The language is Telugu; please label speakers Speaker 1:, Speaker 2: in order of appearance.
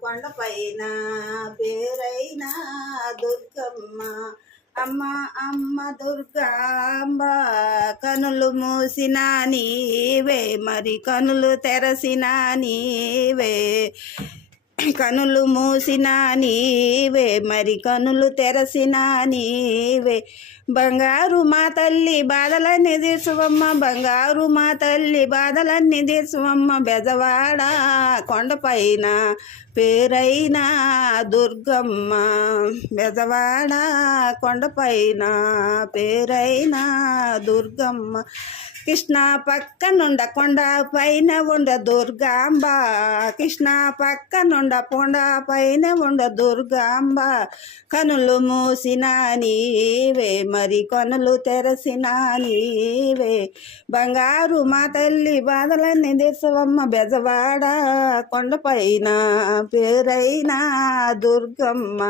Speaker 1: కొండపైన పేరైన దుర్గమ్మ. అమ్మ అమ్మ దుర్గాంబ కనులు మూసిన నీవే మరి కనులు తెరసిన నీవే. కనులు మూసినా నీవే మరి కనులు తెరసినా నీవే. బంగారు మా తల్లి బాధలన్నీ తీర్చువమ్మ బంగారు మా తల్లి బాధలన్నీ తీర్చువమ్మ. బెజవాడ కొండపైన పేరైన దుర్గమ్మ. బెజవాడ కొండపైన పేరైన దుర్గమ్మ. కృష్ణ పక్కనుండ కొండ పైన ఉండ దుర్గాంబ. కృష్ణ పక్కనుండ కొండ పైన ఉండ దుర్గాంబ. కనులు మూసిన నీవే మరి కనులు తెరసిన నీవే. బంగారు మా తల్లి బాధలన్నీ దేశవమ్మ బెజవాడ కొండపైన పేరైన దుర్గమ్మ.